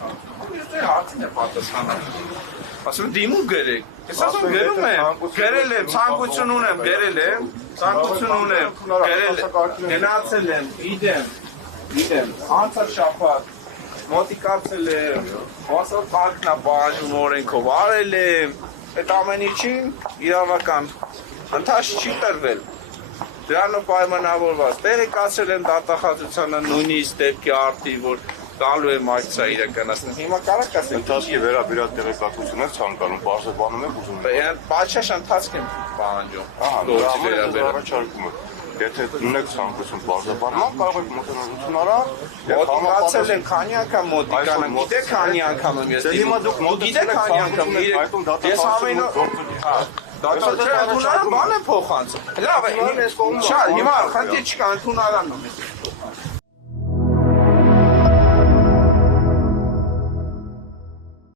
Արդեն է պատասխանել։ Ասում եմ դիմում գրեք։ Ես ասում գրում եմ, գրել եմ, ցանկություն ունեմ, գրել եմ, ցանկություն ունեմ, գրել եմ, գնացել եմ, գիտեմ, անցած շաբաթ մոտիկացել եմ, ասել պարկնա բաժնում օրենքով արել եմ, այդ ամեն ինչին իրավական ընթաց չի տրվել։ Դրանով պայմանավորված տեղեկացել եմ դատախազությանը նույնիսկ դեպքի արդի, որ գալու եմ այդ սա իրականացնել։ Հիմա կարա՞ք ասեք։ Ընթացքի վերաբերյալ տեղեկատվություն եք ցանկանում, բարձրաբանում եք ուզում եք։ Բաչաշ ընթացք եմ պահանջում։ Դրա համար առաջարկում եմ։ Եթե ունեք ցանկություն բարձրաբանման, կարող եք մոտենալություն անել։ Մոտիկացել եմ քանի անգամ մոտիկանը, գիտեք քանի անգամ եմ ես դիմում։ Հիմա դուք գիտեք քանի անգամ ես ամեն Դատախազությունը բան է փոխանցում։ Լավ է, շատ հիմա խնդիր չկա, ընդունարանում է։